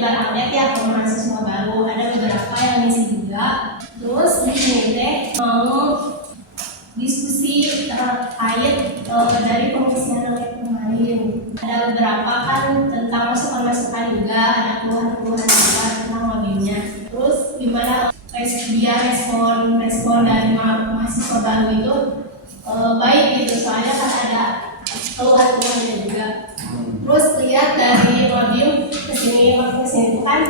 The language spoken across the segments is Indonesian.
menyebar update ya ke mahasiswa baru, ada beberapa yang ngisi juga. Terus di sini teh mau diskusi terkait dari pengisian angket kemarin. Ada beberapa kan tentang masukan-masukan juga, ada keluhan-keluhan juga tentang mobilnya. Terus gimana respon dari mahasiswa baru itu baik gitu, soalnya kan ada keluhan-keluhannya juga. Terus lihat dari mobil kesini itu kan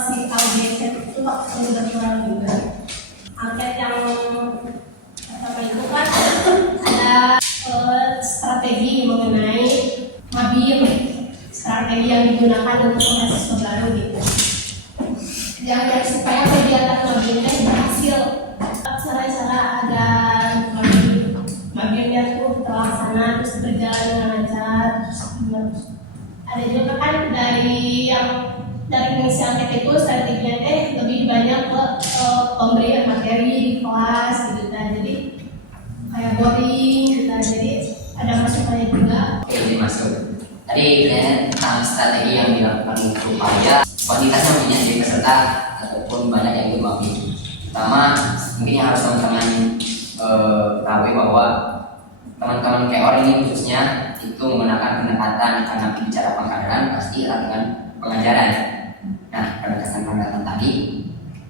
si audiensnya itu waktu berkurang juga. Angket yang pertama itu kan ada strategi mengenai mobil, strategi yang digunakan untuk mahasiswa baru gitu. Yang supaya kegiatan mobilnya berhasil, cara-cara agar mobilnya tuh terlaksana terus berjalan dengan lancar. Ada juga kan dari mengisi angket itu strateginya lebih banyak ke pemberian materi di kelas gitu kan, jadi kayak boring gitu kan, jadi ada masukannya juga. Oke, ini masuk. Tadi tentang strategi yang dilakukan supaya kuantitasnya punya jadi peserta ataupun banyak yang ikut mobil. Pertama, mungkin yang harus teman-teman ketahui bahwa teman-teman KOR ini khususnya itu menggunakan pendekatan, karena bicara pengkaderan pasti dengan pengajaran. Nah, pendekatan pengkaderan tadi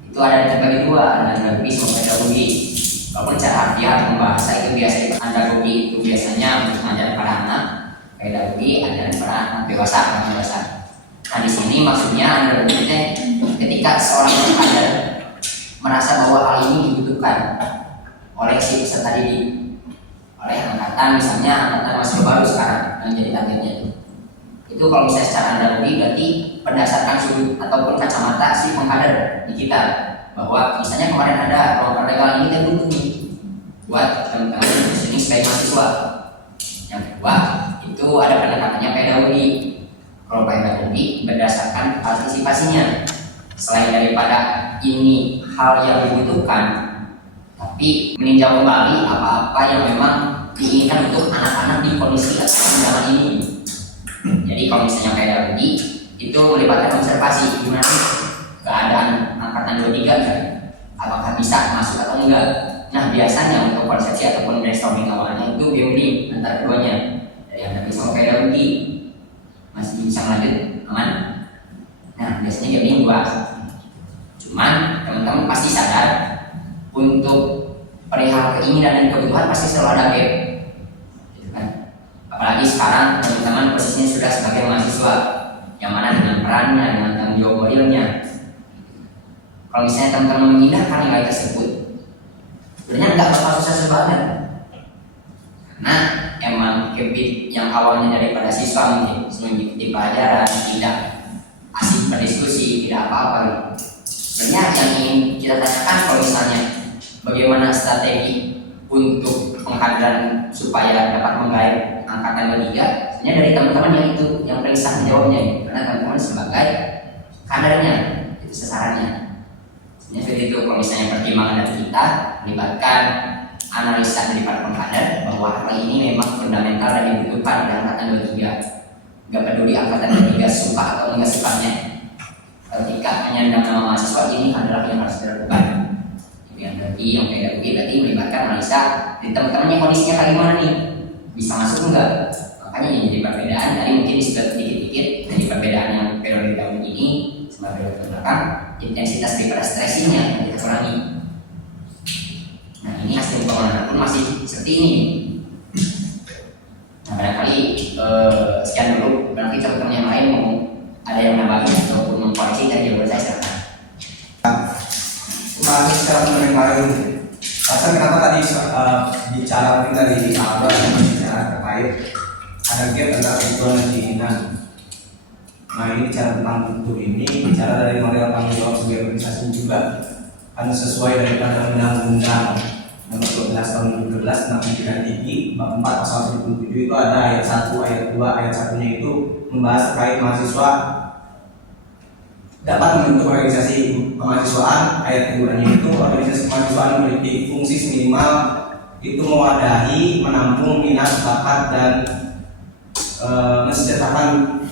itu ada terbagi dua, ada andragogi sama pedagogi. Walaupun cara harfiah membahasa itu biasanya andragogi itu biasanya untuk mengajarkan pada anak, pedagogi ajaran pada anak dewasa. Nah, di sini maksudnya andragogi ketika seorang pengkader merasa bahwa hal ini dibutuhkan oleh si peserta didik, oleh angkatan, misalnya angkatan mahasiswa baru sekarang yang jadi targetnya itu kalau misalnya secara andragogi berarti berdasarkan sudut ataupun kacamata si pengkader di kita, bahwa misalnya kemarin ada program legal ini kita butuh nih buat teman-teman di sini sebagai mahasiswa. Yang kedua itu ada pendekatannya pedagogi. Kalau pedagogi berdasarkan partisipasinya, selain daripada ini hal yang dibutuhkan, tapi meninjau kembali apa-apa yang memang diinginkan untuk anak-anak di kondisi zaman ini. Jadi kalau misalnya pedagogi itu melibatkan observasi gimana keadaan angkatan 23 kan, apakah bisa masuk atau enggak. Nah, biasanya untuk konsepsi ataupun brainstorming awalnya itu gambling antara keduanya, dari andragogi sama pedagogi. Masih bisa lanjut aman? Nah, biasanya gambling dua. Cuman teman-teman pasti sadar untuk perihal keinginan dan kebutuhan pasti selalu ada gap, gitu kan? Apalagi sekarang teman-teman posisinya sudah sebagai mahasiswa, yang mana dengan perannya, dengan tanggung jawab modelnya. Kalau misalnya teman-teman mengindahkan nilai tersebut, sebenarnya nggak bakal susah banget, karena emang habit yang awalnya daripada siswa mungkin mengikuti pelajaran, tidak asik berdiskusi, tidak apa-apa. Sebenarnya yang ingin kita tanyakan kalau misalnya bagaimana strategi untuk pengkaderan supaya dapat menggait angkatan 23, sebenarnya dari teman-teman yang itu yang paling sah menjawabnya, karena teman-teman sebagai kadernya itu sasarannya. Sebenarnya seperti itu. Kalau misalnya pertimbangan dari kita melibatkan analisa dari para pengkader bahwa hal ini memang fundamental dan dibutuhkan di angkatan 23. Gak peduli angkatan 23 suka atau enggak sifatnya, ketika menyandang nama mahasiswa ini adalah yang harus dilakukan. Yang berarti yang pedagogi berarti melibatkan analisa di teman-temannya kondisinya kayak gimana nih, bisa masuk enggak. Makanya yang jadi perbedaan dari mungkin disebut dikit-dikit dari perbedaan yang periode tahun ini sama periode belakang, intensitas daripada stressingnya yang kita kurangi. Nah, ini hasil pengenalan pun masih seperti ini. Nah, barangkali sekian dulu. Berarti teman-teman yang lain mau ada yang nambahin ataupun mengkoreksi dari jawaban saya silakan. Lagi secara kemarin pasal kenapa tadi bicara mungkin dari awal bicara terkait ada gap antara kebutuhan dan keinginan. Nah, ini bicara tentang butuh ini bicara dari model tanggung jawab sebagai organisasi juga kan sesuai daripada undang-undang nomor 12 tahun 2012 tentang pendidikan tinggi bab 4 pasal 77 itu ada ayat 1, ayat 2, ayat 1-nya itu membahas terkait mahasiswa dapat membentuk organisasi kemahasiswaan. Ayat keduanya itu organisasi kemahasiswaan memiliki fungsi minimal itu mewadahi, menampung minat, bakat dan mensejahterakan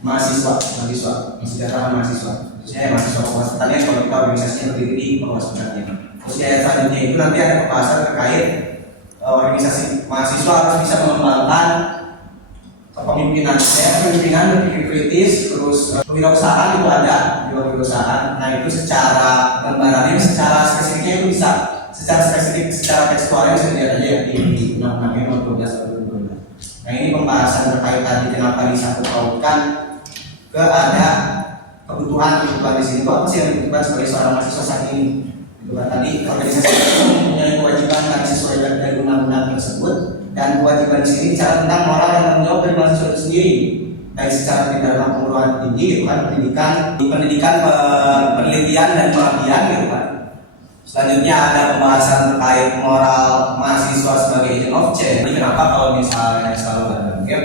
kesejahteraan mahasiswa. Khususnya mahasiswa Fakultas Pertanian kalau kita organisasinya berdiri di Fakultas Pertanian. Terus selanjutnya itu nanti ada pembahasan terkait organisasi mahasiswa harus bisa mengembangkan kepemimpinan, kepemimpinan berpikir kritis, terus kewirausahaan itu ada juga kewirausahaan. Nah itu secara gambarannya, secara spesifiknya itu bisa secara spesifik, secara tekstualnya bisa dilihat aja ya di undang-undang nomor 12 tahun 2012. Nah ini pembahasan terkait tadi kenapa disangkut pautkan ke ada kebutuhan di sini itu apa sih yang dibutuhkan sebagai seorang mahasiswa saat ini? Itu kan tadi organisasi itu mempunyai kewajiban kan sesuai dari undang-undang tersebut, dan kewajiban di sini bicara tentang moral dan tanggung jawab dari mahasiswa itu sendiri, baik secara dalam perguruan tinggi itu kan pendidikan penelitian dan pengabdian gitu kan. Selanjutnya ada pembahasan terkait moral mahasiswa sebagai agent of change. Jadi kenapa kalau misalnya selalu ada gap,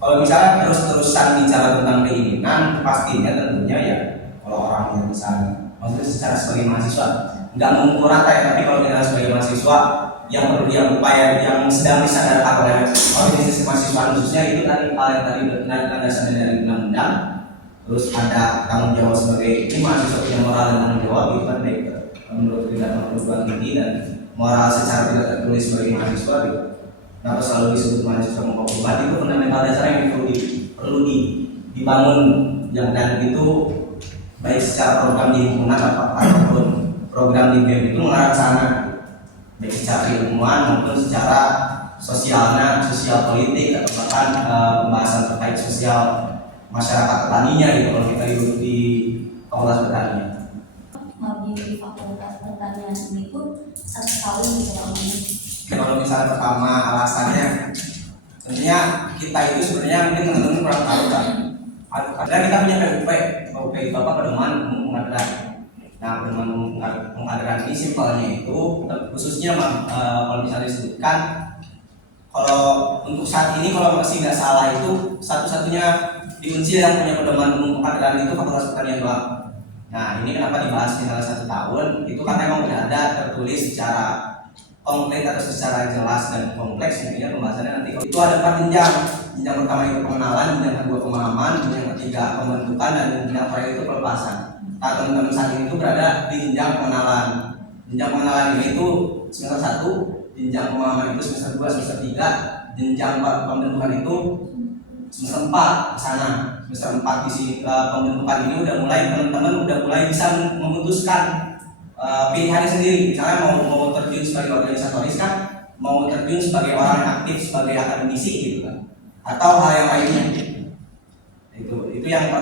kalau misalnya terus-terusan bicara tentang keinginan, pastinya tentunya ya kalau orang yang misalnya maksudnya secara sebagai mahasiswa nggak mengukur rata ya, tapi kalau kita sebagai mahasiswa yang perlu dia upaya yang sedang disadarkan oleh organisasi mahasiswa khususnya itu tadi hal yang tadi landasannya dari undang-undang, terus ada tanggung jawab sebagai ini mahasiswa punya moral dan tanggung jawab itu kan baik menurut perguruan tinggi dan moral secara tidak tertulis sebagai mahasiswa gitu. Kenapa selalu disebut mahasiswa menghukumat itu fundamental dasar yang perlu dibangun yang dan itu baik secara program di himpunan ataupun program di BEM itu mengarah ke sana, baik secara ilmuwan maupun secara sosial politik atau bahkan pembahasan terkait sosial masyarakat petaninya gitu kalau kita hidup di Fakultas Pertanian. Di Fakultas Pertanian ini pun 1 tahun kurang lebih. Kalau misalnya pertama alasannya, tentunya kita itu sebenarnya mungkin teman-teman kurang tahu kan. Karena kita punya PUP itu apa, pedoman umum pengadilan. Nah pedoman umum pengadilan ini simpelnya itu khususnya kalau misalnya disebutkan, kalau untuk saat ini kalau masih nggak salah itu satu-satunya di Unsil yang punya pedoman umum pengadilan itu Fakultas Pertanian doang. Nah ini kenapa dibahas di salah 1 tahun, itu karena memang udah ada tertulis secara konkret atau secara jelas dan kompleks. Intinya pembahasannya nanti itu ada 4 jenjang. Jenjang pertama itu pengenalan, jenjang kedua pemahaman, jenjang ketiga pembentukan, dan jenjang terakhir itu pelepasan. Nah teman-teman saat ini itu berada di jenjang pengenalan. Jenjang pengenalan ini itu semester 1, jenjang pemahaman itu semester 2, semester 3, jenjang pembentukan itu semester 4 ke sana. Semester 4 di sini pembentukan ini teman-teman udah mulai bisa memutuskan pilihannya sendiri. Misalnya mau terjun sebagai organisatoris kan, mau terjun sebagai orang yang aktif sebagai akademisi gitu kan, atau hal yang lainnya. Itu yang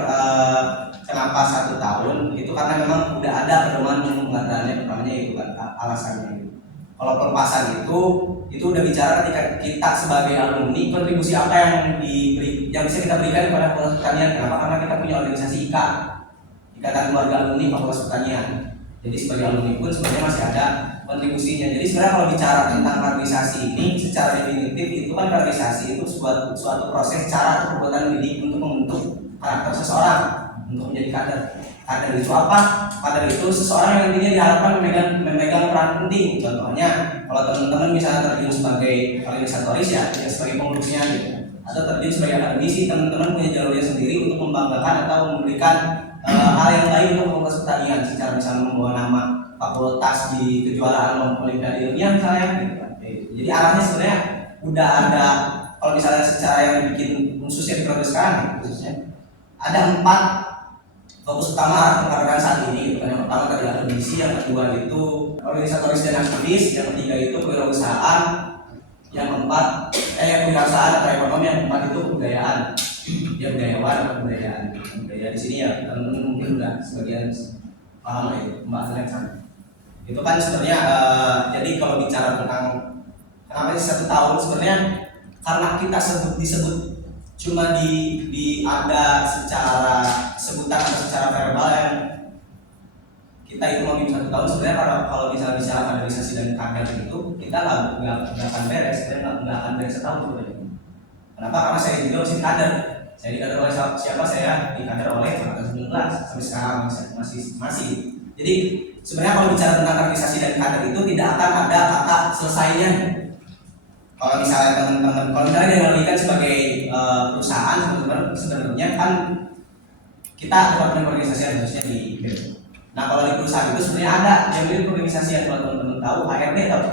kenapa 1 tahun itu karena memang udah ada pedoman umum pengadilannya pertamanya itu kan alasannya. Kalau pelepasan itu udah bicara ketika kita sebagai alumni kontribusi apa yang bisa kita berikan kepada Fakultas Pertanian. Kenapa? Karena kita punya organisasi Ikatan Keluarga Alumni Fakultas Pertanian. Jadi sebagai alumni pun sebenarnya masih ada kontribusinya. Jadi sebenarnya kalau bicara tentang kaderisasi ini secara definitif itu kan kaderisasi itu suatu proses cara atau perbuatan didik untuk membentuk karakter seseorang untuk menjadi kader. Kader itu apa? Kader itu seseorang yang nantinya diharapkan memegang peran penting. Contohnya kalau teman-teman misalnya terjun sebagai organisatoris ya sebagai pengurusnya gitu, atau terjun sebagai akademisi, teman-teman punya jalurnya sendiri untuk membanggakan atau memberikan hal yang lain untuk Fakultas Pertanian, secara misalnya membawa nama fakultas di kejuaraan lomba olimpiade ilmiah misalnya gitu. Jadi arahnya sebenarnya udah ada. Kalau misalnya secara yang bikin khususnya di proses sekarang khususnya ada 4 fokus utama arah pengkaderan saat ini gitu. Yang pertama tadi akademisi, yang kedua itu organisatoris dan aktivis, yang ketiga itu kewirausahaan, yang keempat kewirausahaan atau ekonomi, yang keempat itu kebudayaan. Ya budayawan atau kebudayaan. Budaya di sini ya teman-teman mungkin udah sebagian paham lah itu pembahasannya sana. Itu kan sebenarnya jadi kalau bicara tentang kenapa sih 1 tahun, sebenarnya karena kita disebut cuma di ada secara sebutan atau secara verbal yang kita itu mau 1 tahun. Sebenarnya kalau bisa kaderisasi dan kader itu kita nggak akan beres, sebenarnya nggak akan beres 1 tahun sebenarnya. Kenapa? Karena saya juga masih kader. Saya dikader oleh siapa? Saya dikader oleh angkatan 19 sampai sekarang masih. Jadi sebenarnya kalau bicara tentang kaderisasi dan kader itu tidak akan ada kata selesainya. Kalau misalnya teman-teman, kalau misalnya dianalogikan sebagai perusahaan, sebenarnya kan kita departemen organisasi harusnya di BEM. Nah kalau di perusahaan itu sebenarnya ada yang mirip organisasi yang kalau teman-teman tahu HRD tahu.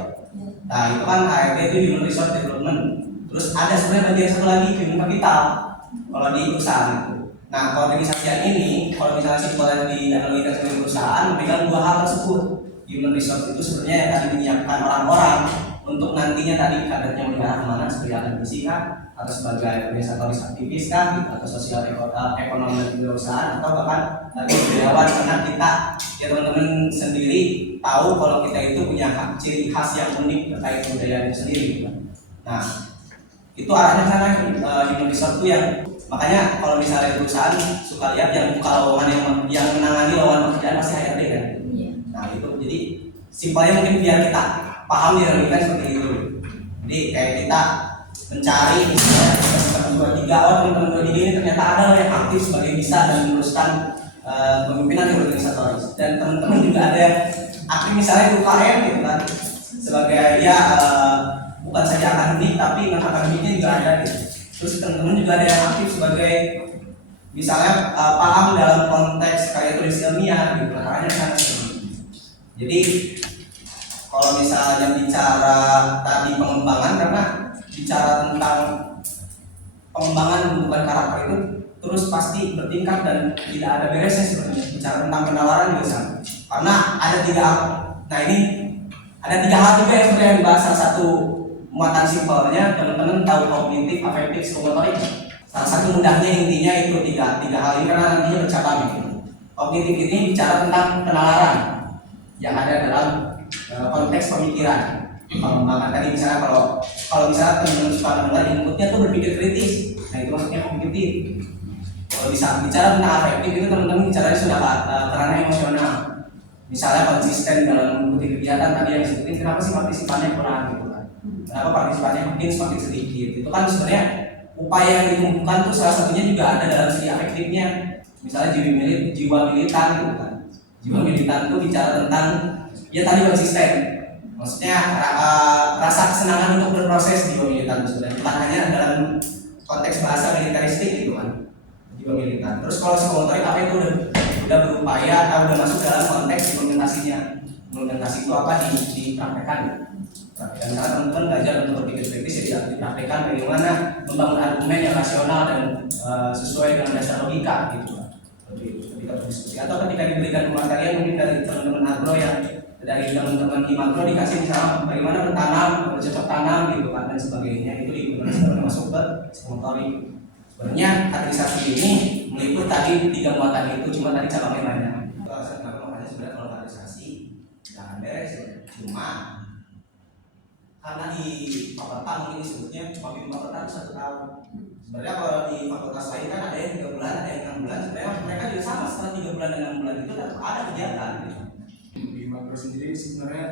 Nah itu kan HRD itu Human Resource Development. Terus ada sebenarnya bagian satu lagi Human Capital kalau di perusahaan itu. Nah kalau organisasi yang ini, kalau misalnya simpelnya di analogikan sebagai perusahaan, memegang dua hal tersebut. Human Resource itu sebenarnya yang tadi menyiapkan orang-orang untuk nantinya tadi kadernya mau diarah kemana sebagai akademisi kah, atau sebagai organisatoris aktivis kah, gitu, atau sosial ekonomi dan kewirausahaan, atau bahkan budayawan. Karena kita ya teman-teman sendiri tahu kalau kita itu punya ciri khas yang unik terkait kebudayaan itu sendiri gitu. Nah itu arahnya ke sana. Human resource itu yang makanya kalau misalnya perusahaan suka lihat yang buka lowongan yang menangani lowongan pekerjaan pasti HRD kan. Nah itu jadi simpelnya mungkin biar kita paham dinamika seperti itu. Jadi kayak kita mencari misalnya dua tiga orang teman-teman ini ternyata ada yang aktif sebagai bisa dan meneruskan pemimpinan yang organisatoris, dan teman-teman juga ada yang aktif misalnya di UKM gitu kan sebagai ya bukan saja akademik tapi non akademiknya juga ada gitu. Terus teman-teman juga ada yang aktif sebagai misalnya paham dalam konteks karya tulis ilmiah gitu, makanya kan. Jadi kalau misalnya bicara tadi pengembangan, karena bicara tentang pengembangan bentukan karakter itu terus pasti bertingkat dan tidak ada beresnya sebenarnya. Bicara tentang penalaran juga sama. Karena ada tiga hal. Nah ini ada tiga hal juga yang sebenarnya dibahas. Salah satu muatan simpelnya teman-teman tahu kognitif, afektif, psikomotorik. Salah satu mudahnya intinya itu tiga hal ini karena nantinya bercabang gitu. Kognitif ini bicara tentang penalaran yang ada dalam konteks pemikiran. Pengembangan tadi misalnya kalau misalnya teman-teman suka mendengar inputnya tuh berpikir kritis, nah itu maksudnya kognitif. Kalau bisa bicara tentang afektif itu teman-teman bicaranya sudah karena emosional. Misalnya konsisten dalam mengikuti kegiatan tadi yang disebutin, kenapa sih partisipannya kurang gitu kan? Kenapa partisipannya mungkin semakin sedikit? Itu kan sebenarnya upaya yang ditemukan tuh salah satunya juga ada dalam segi afektifnya. Misalnya jiwa militan gitu kan. Jiwa militan itu bicara tentang ya tadi konsisten. Maksudnya rasa kesenangan untuk berproses jiwa militan itu sudah bukan hanya dalam konteks bahasa militeristik gitu kan. Jiwa militan. Terus kalau psikomotorik apa itu udah berupaya atau udah masuk dalam konteks implementasinya. Implementasi itu apa dipraktekkan. Dan saat teman-teman belajar untuk berpikir kritis ya dipraktekkan bagaimana membangun argumen yang rasional dan sesuai dengan dasar logika gitu. Ketika berdiskusi atau ketika diberikan pematerian mungkin dari teman-teman agro yang dari teman-teman di makro dikasih misalnya bagaimana bertanam, bercocok tanam gitu kan dan sebagainya, itu digunakan masuk ke psikomotorik. Sebenarnya kategorisasi ini meliput tadi tiga muatan itu, cuma tadi cabangnya banyak. Alasan kenapa makanya sebenarnya kalau kategorisasi jangan beres, cuma karena di fakultas mungkin disebutnya pemimpin fakultas 1 tahun. Sebenarnya kalau di fakultas lain kan ada yang 3 bulan, ada yang 6 bulan. Sebenarnya mereka juga sama, setelah 3 bulan dan 6 bulan itu ada kegiatan. Di makro sendiri sebenarnya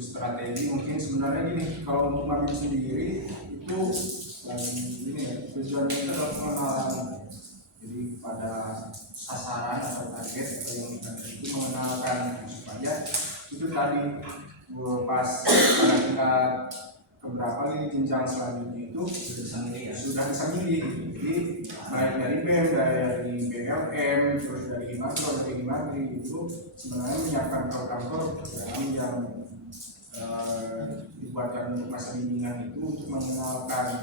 strategi mungkin sebenarnya gini, kalau untuk makro sendiri itu ini ya tujuannya itu adalah pengenalan. Jadi pada sasaran atau target atau yang kita itu mengenalkan supaya itu tadi pas pada tingkat keberapa nih jenjang selanjutnya itu sudah bisa milih. Jadi baik dari BEM, dari BLM, terus dari Himakro, dari Himagri itu sebenarnya menyiapkan program-program yang dibuatkan untuk masa bimbingan itu untuk mengenalkan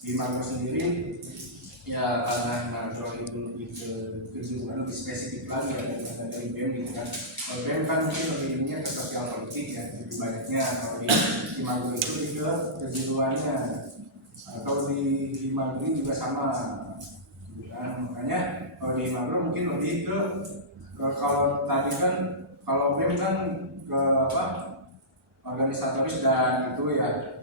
di Himakro sendiri. Ya karena Himakro itu lebih ke kejuruan lebih spesifik lagi ya dari BEM gitu kan. Kalau BEM kan mungkin lebih ininya ke sosial politik ya lebih banyaknya. Kalau di Himakro itu lebih ke kejuruannya. Atau di Himagri juga sama. Nah, makanya kalau di Himakro mungkin lebih ke kalau tadi kan kalau BEM kan ke apa organisatoris dan itu ya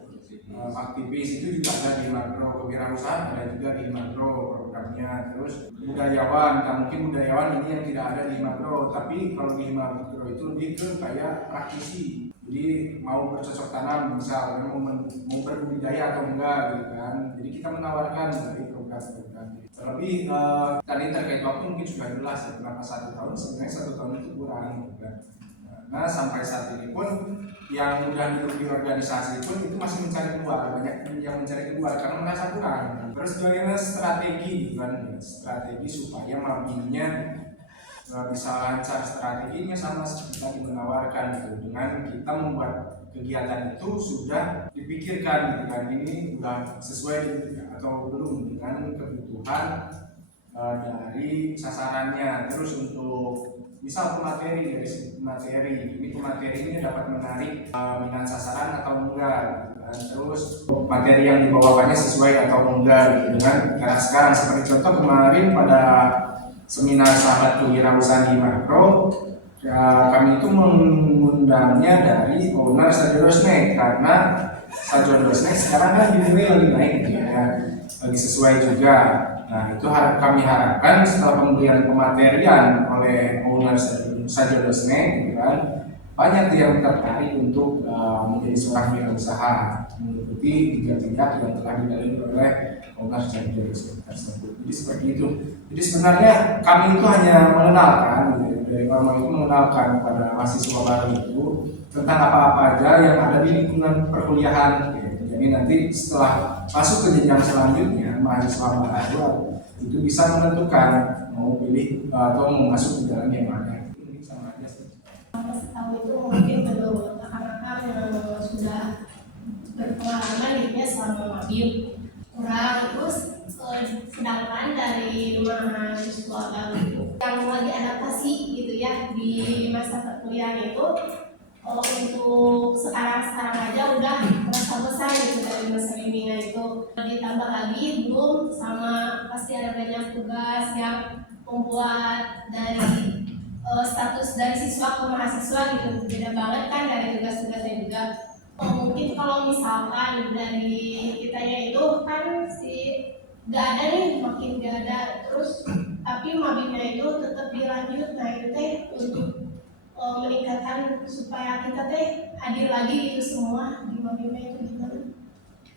aktivis itu juga ada di makro, kewirausahaan ada juga di makro programnya. Terus budayawan, nah mungkin budayawan ini yang tidak ada di makro, tapi kalau di makro itu lebih ke kayak praktisi. Jadi mau bercocok tanam misalnya mau berbudidaya atau enggak gitu kan. Jadi kita menawarkan dari program-program. Terlebih tadi terkait waktu mungkin sudah jelas ya, kenapa 1 tahun, sebenarnya 1 tahun itu kurang gitu kan. Karena sampai saat ini pun yang udah duduk di organisasi pun itu masih mencari keluar, banyak yang mencari keluar karena merasa kurang. Terus bagaimana strategi gitu kan, strategi supaya mabinya bisa lancar. Strateginya sama seperti tadi menawarkan gitu, dengan kita membuat kegiatan itu sudah dipikirkan gitu kan, ini sudah sesuai atau belum dengan kebutuhan dari sasarannya. Terus untuk misal pemateri, dari segi materi, ini pematerinya dapat menarik minat sasaran atau enggak gitu kan. Terus materi yang dibawakannya sesuai atau enggak gitu kan. Karena sekarang seperti contoh kemarin pada seminar sahabat kewirausahaan di Makro, kami itu mengundangnya dari owner Stadion Dosnek, karena Stadion Dosnek sekarang kan dinilai lagi naik gitu ya, lagi sesuai juga. Nah itu kami harapkan setelah pemberian pematerian oleh owner Stadion Dosnek gitu kan, banyak yang tertarik untuk menjadi seorang wirausaha mengikuti tiga yang telah didalami oleh owner Stadion Dosnek tersebut. Jadi seperti itu. Jadi sebenarnya kami itu hanya mengenalkan gitu, dari Ormo itu mengenalkan kepada mahasiswa baru itu tentang apa-apa aja yang ada di lingkungan perkuliahan gitu. Jadi nanti setelah masuk ke jenjang selanjutnya, mahasiswa baru itu bisa menentukan mau pilih atau mau masuk ke dalam yang mana. Ini sama aja sih. Tahu itu mungkin menurut rekan-rekan yang sudah berpengalaman hidupnya selama mabim kurang. Terus sedangkan dari mahasiswa baru yang lagi adaptasi gitu ya di masa perkuliahan itu, untuk sekarang aja udah merasa besar gitu dari masa bimbingan itu. Ditambah lagi belum sama pasti ada banyak tugas yang membuat dari status dari siswa ke mahasiswa gitu beda banget kan dari tugas-tugasnya juga. Mungkin kalau misalkan dari kitanya itu kan gak ada nih, makin gak ada terus, tapi mabimnya itu tetap dilanjut. Nah itu teh untuk meningkatkan supaya kita teh hadir lagi itu semua di mabimnya itu gimana?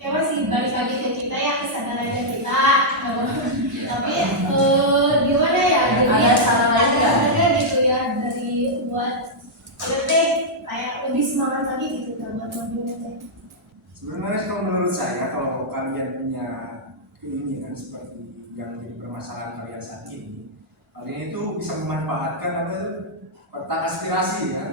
Ya masih balik lagi ke kita ya, kesadarannya kita. Tapi gimana ya? Ada saran lain nggak? Ada gitu ya dari buat kita teh kayak lebih semangat lagi gitu buat mabimnya teh. Sebenarnya kalau menurut saya, kalau kalian punya keinginan seperti yang menjadi permasalahan kalian saat ini, kalian itu bisa memanfaatkan apa itu kotak aspirasi kan.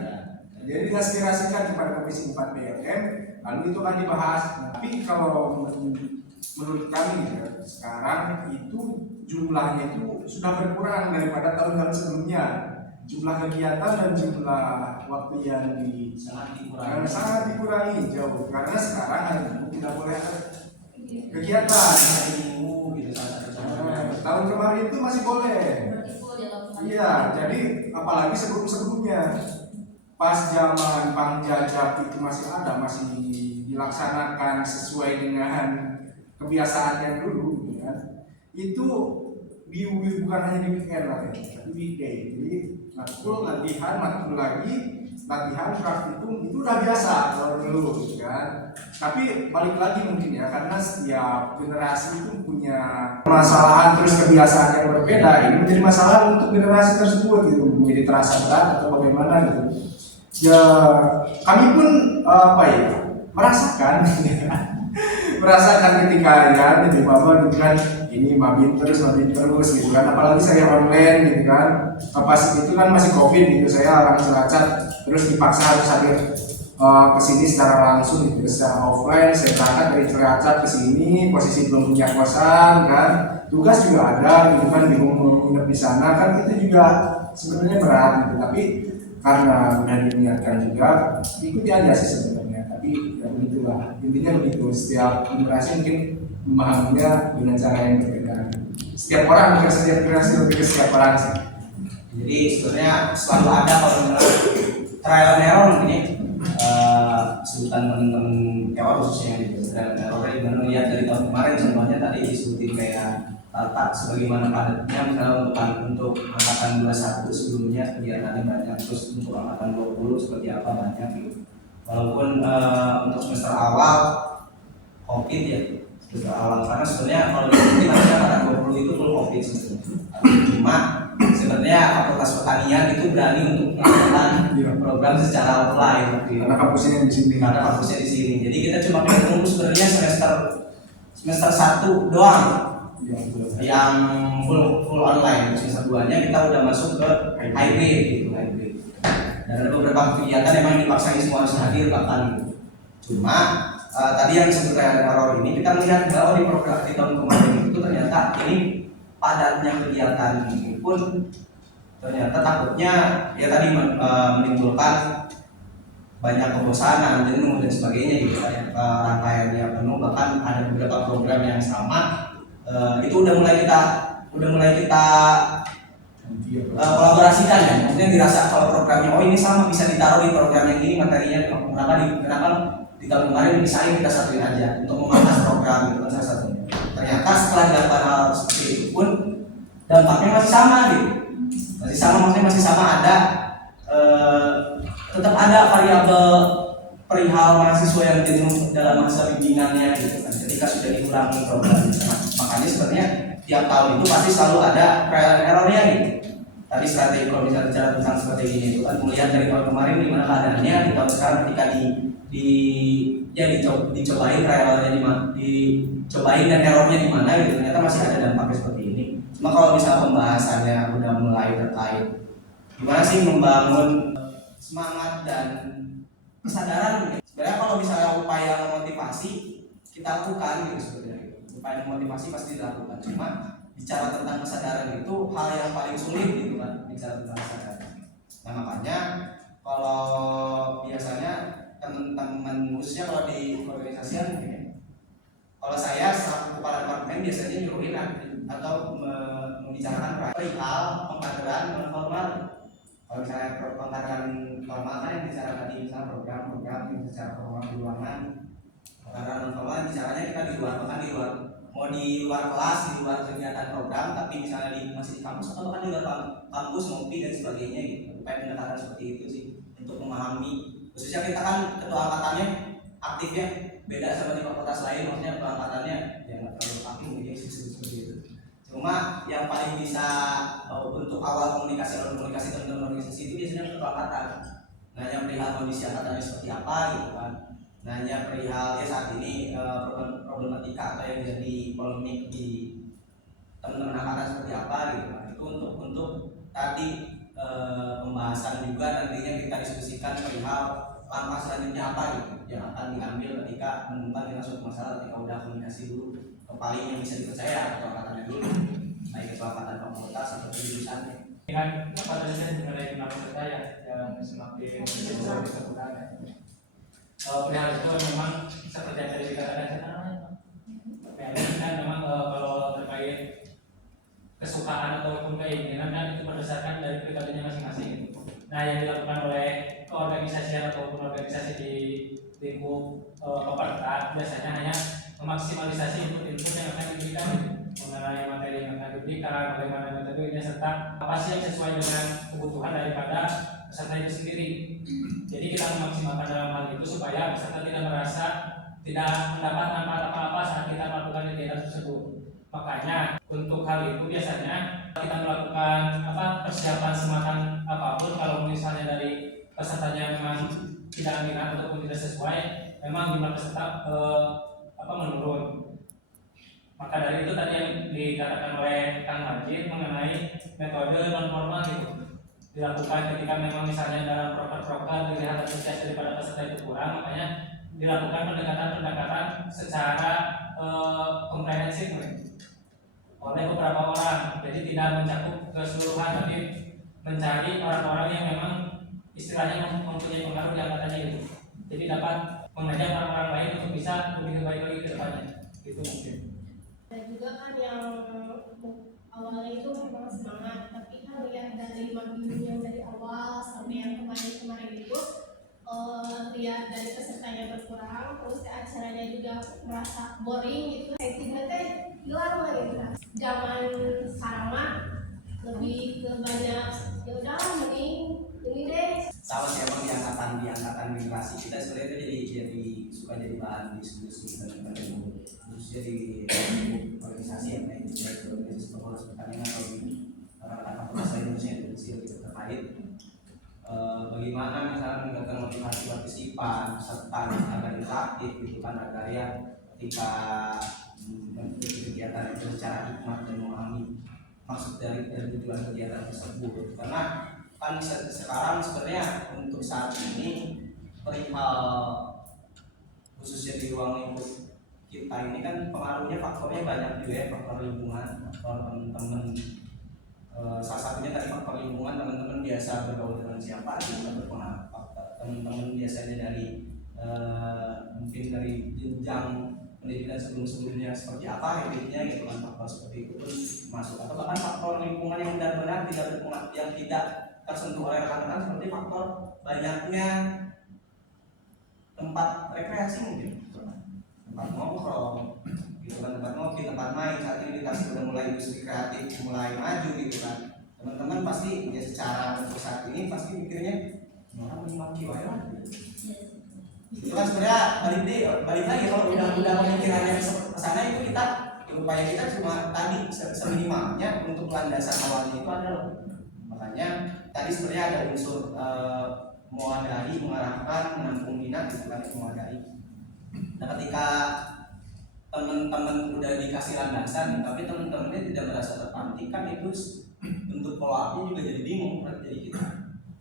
Jadi diaspirasikan kepada Komisi 4 BLM, lalu itu kan dibahas. Tapi kalau menurut kami ya, sekarang itu jumlahnya itu sudah berkurang daripada tahun-tahun sebelumnya. Jumlah kegiatan dan jumlah waktu yang sangat dikurangi jauh, karena sekarang hari Minggu tidak boleh ada kegiatan. Tahun kemarin itu masih boleh. Iya, jadi apalagi sebelum-sebelumnya pas zaman Pangjajah itu masih ada, masih dilaksanakan sesuai dengan kebiasaan yang dulu ya. Itu bukan hanya di weekend tapi weekday. Jadi matkul latihan, matkul lagi latihan, praktikum itu udah biasa kalau dulu kan. Tapi balik lagi mungkin ya, karena setiap generasi itu punya permasalahan terus kebiasaan yang berbeda. Ini menjadi masalah untuk generasi tersebut gitu, menjadi terasa berat atau bagaimana gitu. Ya kami pun merasakan merasakan ketika ya di bawah gitu kan, ini mabim terus gitu kan, apalagi saya online gitu kan, pas itu kan masih covid gitu, saya orang Cilacap terus dipaksa harus hadir kesini secara langsung gitu, secara offline. Saya berangkat dari Cilacap ke sini, posisi belum punya kosan kan, tugas juga ada gitu kan, bingung mau nginep di sana kan, itu juga sebenarnya berat gitu. Tapi karena udah diniatkan juga, ikuti aja sih sebenarnya. Tapi ya begitulah, intinya begitu. Setiap generasi mungkin memahaminya dengan cara yang berbeda. Setiap orang bukan setiap generasi berbeda, setiap orang sih. Jadi sebenarnya selalu ada kalau misalnya trial and error mungkin ya. Sebutan teman-teman Kewar khususnya yang di trial and error, di mana lihat dari tahun kemarin contohnya tadi disebutin kayak Tata sebagaimana padatnya, misalnya untuk angkatan 21 sebelumnya kegiatannya banyak, terus untuk angkatan 20 seperti apa banyak gitu. Walaupun untuk semester awal COVID ya, semester awal karena sebenarnya kalau di kita angkatan 20 itu full COVID sebenarnya. Cuma sebenarnya sebenarnya Fakultas Pertanian itu berani untuk melakukan program secara offline Karena kampusnya di sini. karena kampusnya di sini. Jadi kita cuma menunggu sebenarnya semester 1 doang yang full online. Semester 2-nya kita udah masuk ke hybrid gitu, hybrid. Dan ada beberapa kegiatan memang dipaksain semua harus hadir bahkan gitu. Cuma tadi yang disebut error ini kita melihat bahwa di program di tahun kemarin itu ternyata ini padatnya kegiatan ini pun ternyata takutnya ya tadi menimbulkan banyak kebosanan, jenuh dan sebagainya gitu kan ya. Rangkaiannya penuh, bahkan ada beberapa program yang sama itu udah mulai kita kolaborasikan ya. Maksudnya dirasa kalau programnya oh ini sama bisa ditaruh di program yang ini materinya, kenapa di tahun kemarin misalnya kita satuin aja untuk memangkas program gitu kan salah satunya. Ternyata setelah dilakukan hal seperti itu pun dampaknya masih sama gitu. Masih sama, maksudnya masih sama ada tetap ada variabel perihal mahasiswa yang jenuh dalam masa bimbingannya gitu kan ketika sudah dikurangi program gitu. Nah, makanya sebenarnya tiap tahun itu pasti selalu ada trial and errornya gitu. Tadi strategi, kalau misalnya bicara tentang strategi itu kan melihat dari tahun kemarin gimana keadaannya di tahun sekarang ketika dicobain trialnya dicobain dan errornya di mana gitu, ternyata masih ada dampaknya seperti ini. Cuma kalau misalnya pembahasannya udah mulai terkait gimana sih membangun semangat dan kesadaran gitu. Sebenarnya kalau misalnya upaya memotivasi kita lakukan gitu sebenarnya. Upaya memotivasi pasti dilakukan. Cuma bicara tentang kesadaran itu hal yang paling sulit gitu kan, bicara tentang kesadaran. Nah makanya kalau biasanya teman-teman khususnya kalau di organisasian mungkin kalau saya selaku kepala departemen biasanya nyuruhin atau membicarakan perihal pengkaderan non formal. Kalau misalnya pengkaderan formal kan yang bicara tadi misalnya program-program yang secara formal di ruangan, pengkaderan non formal bicaranya kita di luar, bahkan di luar, mau di luar kelas, di luar kegiatan program, tapi misalnya masih di kampus atau bahkan di luar kampus ngopi dan sebagainya gitu. Upaya pendekatan seperti itu sih untuk memahami, khususnya kita kan ketua angkatannya aktif ya, beda sama di fakultas lain, maksudnya ketua angkatannya ya nggak terlalu aktif gitu seperti itu. Cuma yang paling bisa untuk awal komunikasi teman-teman organisasi itu biasanya ketua angkatan, nanya perihal kondisi angkatannya seperti apa gitu kan, nanya perihal ya saat ini problematika apa yang jadi polemik di teman-teman angkatan seperti apa gitu kan. Itu untuk tadi pembahasan juga nantinya kita diskusikan perihal langkah selanjutnya apa gitu yang akan diambil ketika menemukan kita suatu masalah, ketika udah komunikasi dulu ke paling yang bisa dipercaya atau angkatannya dulu, baik itu angkatan fakultas atau jurusannya. Dengan apa tadi mengenai kenapa saya yang semakin kegunaan. Perihal itu memang seperti yang tadi dikatakan kan memang kalau terkait kesukaan ataupun keinginan kan itu berdasarkan dari pribadinya masing-masing. Nah yang dilakukan oleh keorganisasian ataupun organisasi di lingkup pemerintah biasanya hanya memaksimalisasi input-input yang akan diberikan mengenai materi yang akan diberikan, bagaimana metodenya serta apa sih yang sesuai dengan kebutuhan daripada peserta itu sendiri. Jadi kita memaksimalkan dalam hal itu supaya peserta tidak merasa tidak mendapat manfaat apa-apa saat kita melakukan kegiatan tersebut. Makanya untuk hal itu biasanya kita melakukan persiapan semacam apapun kalau misalnya dari pesertanya memang tidak minat ataupun tidak sesuai, memang jumlah peserta menurun. Maka dari itu tadi yang dikatakan oleh Kang Majid mengenai metode non formal itu dilakukan ketika memang misalnya dalam proker-proker dilihat antusias daripada peserta itu kurang, makanya dilakukan pendekatan-pendekatan secara komprehensif oleh beberapa orang. Jadi tidak mencakup keseluruhan, tapi mencari orang-orang yang memang istilahnya mempunyai pengaruh di angkatannya itu. Jadi dapat mengajak orang-orang lain untuk bisa lebih baik lagi ke depannya. Itu mungkin. Dan juga kan yang awalnya itu memang semangat, tapi kan lihat dari minggu yang dari awal sampai yang kemarin itu lihat dari pesertanya berkurang, terus acaranya juga merasa boring gitu, sentimennya hilang lah gitu. Zaman sekarang mah lebih ke banyak ya udah mending ini deh. Sama sih emang di angkatan generasi kita sebenarnya itu jadi suka jadi bahan diskusi dan khususnya di organisasi yang lain, baik organisasi fakultas pertanian atau di rata-rata fakultas lain khususnya terkait bagaimana misalnya meningkatkan motivasi partisipan serta agar interaktif gitu kan, agar ya ketika mengikuti kegiatan itu secara hikmat dan memahami maksud dari tujuan kegiatan tersebut. Karena kan sekarang sebenarnya untuk saat ini perihal khususnya di ruang lingkup kita ini kan pengaruhnya faktornya banyak juga ya, faktor lingkungan, faktor teman-teman. Salah satunya tadi faktor lingkungan, teman-teman biasa bergaul dengan siapa juga berpengaruh. Teman-teman biasanya dari mungkin dari jenjang pendidikan sebelumnya seperti apa habitnya gitu kan, faktor seperti itu pun masuk, atau bahkan faktor lingkungan yang benar-benar tidak berpengaruh, yang tidak tersentuh oleh rekan-rekan, seperti faktor banyaknya tempat rekreasi mungkin, tempat nongkrong gitu kan, tempat ngopi, tempat main. Saat ini kita sudah mulai industri kreatif mulai maju gitu kan, teman-teman pasti ya secara untuk saat ini pasti mikirnya orang menikmati wae itu kan. Sebenarnya balik lagi kalau udah pemikirannya ke sana, itu kita upaya kita cuma tadi seminimalnya untuk landasan awalnya itu adalah, makanya tadi sebenarnya ada unsur mewadai, mengarahkan, menampung minat gitu kan, mewadai. Nah ketika teman-teman udah dikasih landasan tapi teman-temannya tidak merasa terpantik, kan itu bentuk follow up-nya juga jadi bingung jadi kita.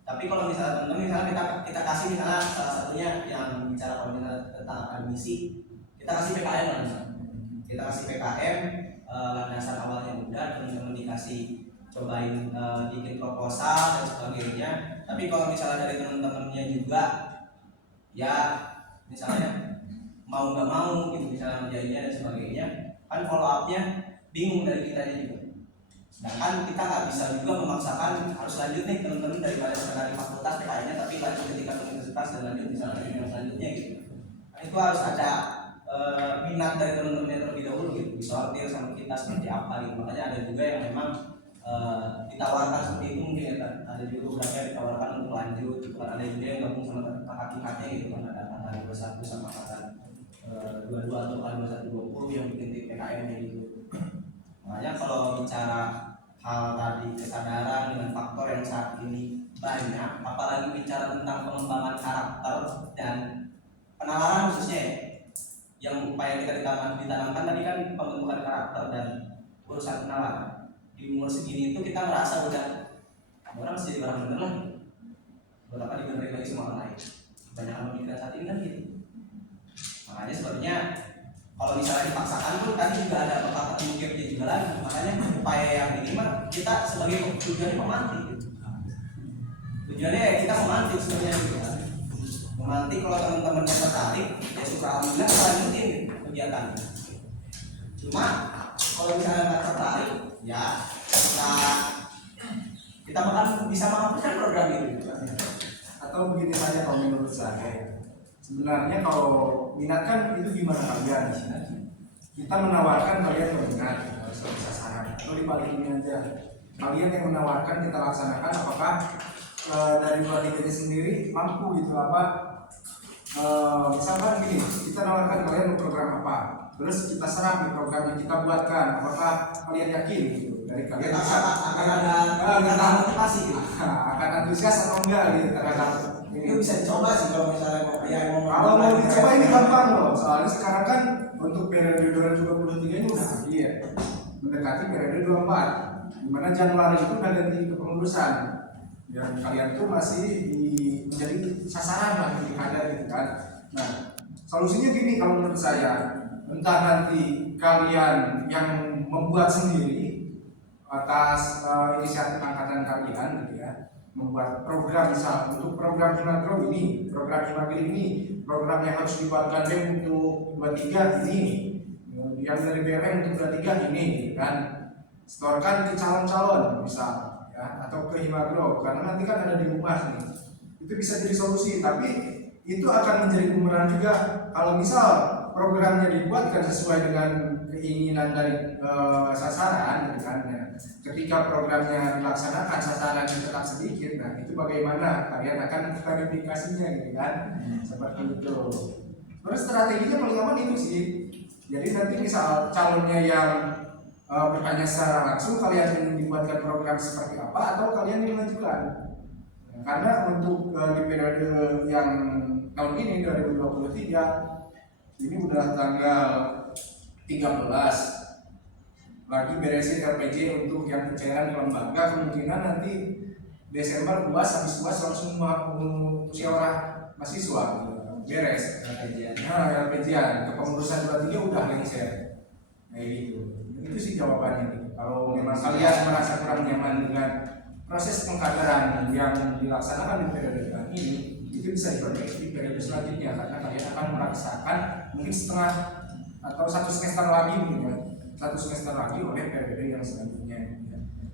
Tapi kalau misalnya teman-teman kita kasih misalnya salah satunya yang bicara kalau misalnya tentang akademisi, kita kasih PKM lah misalnya. Kita kasih PKM, landasan awalnya mudah, teman-teman dikasih cobain bikin proposal dan sebagainya. Tapi kalau misalnya dari teman-temannya juga ya misalnya mau nggak mau gitu, misalnya menjadinya dan sebagainya, kan follow up-nya bingung dari kita juga. Sedangkan kita nggak bisa juga memaksakan harus lanjut nih teman-teman daripada sekedar di fakultas PKN-nya, tapi lanjut ketika universitas dan lanjut misalnya yang selanjutnya gitu. Nah, itu harus ada minat dari teman-teman terlebih dahulu gitu, disortir sama kita seperti apa gitu. Makanya ada juga yang memang ditawarkan seperti itu, mungkin ada juga beberapa yang ditawarkan untuk lanjut gitu kan. Ada juga yang gabung sama kakak-kakaknya gitu kan, ada angkatan 21 sama angkatan 22 atau angkatan 21-20 yang bikin PKM gitu. Makanya kalau bicara hal tadi kesadaran dengan faktor yang saat ini banyak, apalagi bicara tentang pengembangan karakter dan penalaran khususnya ya, yang upaya kita ditanamkan tadi kan pembentukan karakter dan urusan penalaran. Di umur segini itu kita merasa udah orang mesti jadi orang bener lah, berapa dibenerin lagi semua orang lain. Banyak pemikiran saat ini kan gitu. Makanya sebenarnya kalau misalnya dipaksakan tuh tadi juga ada bakal ketemu gapnya juga lagi. Makanya upaya yang ini mah kita sebagai tujuannya memantik gitu. Tujuannya ya kita memantik sebenarnya gitu kan. Memantik kalau teman-teman tertarik ya suka alhamdulillah lanjutin kegiatan. Cuma kalau misalnya nggak tertarik ya kita bahkan bisa menghapuskan program itu gitu. Atau begini saja kalau menurut saya, sebenarnya kalau minat kan itu gimana kalian? Kita menawarkan kalian berminat sebagai sasaran. Atau dibalik ini aja, kalian yang menawarkan kita laksanakan, apakah dari pelatihannya sendiri mampu gitu apa? Misalkan gini, kita nawarkan kalian program apa, terus kita serap di program yang kita buatkan, apakah kalian yakin gitu dari kalian akan ada motivasi gitu. Akan antusias atau enggak gitu terhadap Itu bisa dicoba sih kalau misalnya kalau mau dicoba ini gampang loh, soalnya sekarang kan untuk periode 2023 ini udah mendekati periode 24, dimana Januari itu udah ganti kepengurusan dan kalian tuh masih menjadi sasaran lah ada gitu kan. Nah solusinya gini kalau menurut saya, entah nanti kalian yang membuat sendiri atas inisiatif angkatan kalian gitu ya, membuat program misal untuk program Himagro ini, program Himagro ini, program yang harus dibuatkan BEM untuk 23 ini, yang dari BRM untuk 23 ini, kan? Setorkan ke calon-calon misal, ya, atau ke Himagro, karena nanti kan ada di rumah nih, itu bisa jadi solusi. Tapi itu akan menjadi bumerang juga kalau misal programnya dibuatkan sesuai dengan keinginan dari sasaran, gitu kan? Ya. Ketika programnya dilaksanakan sasarannya tetap sedikit, nah itu bagaimana kalian akan klarifikasinya gitu kan, seperti itu. Terus strateginya paling aman itu sih, jadi nanti misal calonnya yang bertanya secara langsung kalian ingin dibuatkan program seperti apa, atau kalian yang mengajukan Nah, karena untuk di periode yang tahun ini 2023 ini udah tanggal 13 lagi beresin RPJ untuk yang pencairan di lembaga, kemungkinan nanti Desember habis UAS langsung musyawarah mahasiswa beres. Nah, LPJ-an kepengurusan 23 udah lengser kayak gitu. Itu sih jawabannya gitu. Kalau memang kalian merasa kurang nyaman dengan proses pengkaderan yang dilaksanakan di periode ini, itu bisa diperbaiki di periode selanjutnya, karena kalian akan merasakan mungkin setengah atau 1 semester lagi mungkin ya, 1 semester lagi oleh periode yang selanjutnya ya.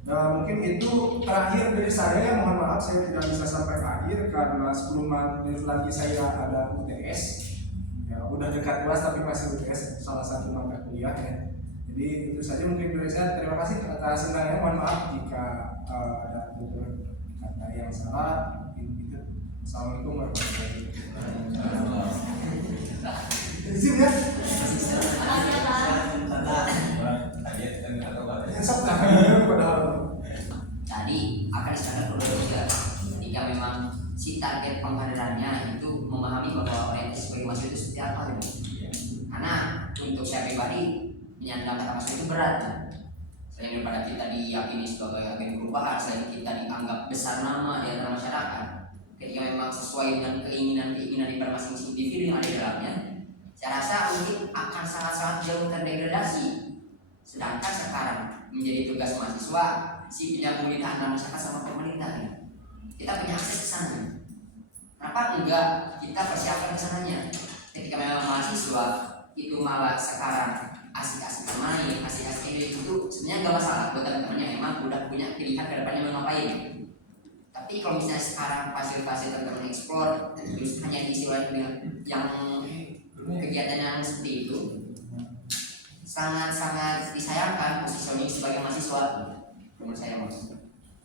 Nah, mungkin itu terakhir dari saya. Mohon maaf saya tidak bisa sampai akhir karena 10 menit lagi saya ada UTS ya, udah dekat UAS tapi masih UTS salah satu mata kuliah ya. Jadi itu saja mungkin dari saya. Terima kasih atas sebenarnya. Mohon maaf jika ada kata yang salah. Gitu. Assalamualaikum warahmatullahi wabarakatuh. Izin ya. Tadi akan diserahkan ke jika memang si target pengkaderannya itu memahami bahwa orientasi sebagai mahasiswa itu seperti apa gitu. Karena untuk saya pribadi menyandang kata mahasiswa itu berat. Selain daripada kita diyakini sebagai agen perubahan, selain kita dianggap besar nama di antara masyarakat, ketika memang sesuai dengan keinginan di masing-masing individu yang ada di dalamnya, saya rasa mungkin akan sangat-sangat jauh terdegradasi. Sedangkan sekarang menjadi tugas mahasiswa si penyambung lidah antara masyarakat sama pemerintah ya. Kita punya akses ke sana. Kenapa enggak kita persiapkan ke sananya? Ketika memang mahasiswa itu malah sekarang asik-asik bermain, asik-asik itu sebenarnya nggak masalah buat teman-teman yang memang udah punya pilihan ke depannya mau ngapain. Tapi kalau misalnya sekarang fasilitasi teman-teman eksplor terus hanya diisi oleh yang kegiatan yang seperti itu, sangat-sangat disayangkan positioning sebagai mahasiswa menurut saya.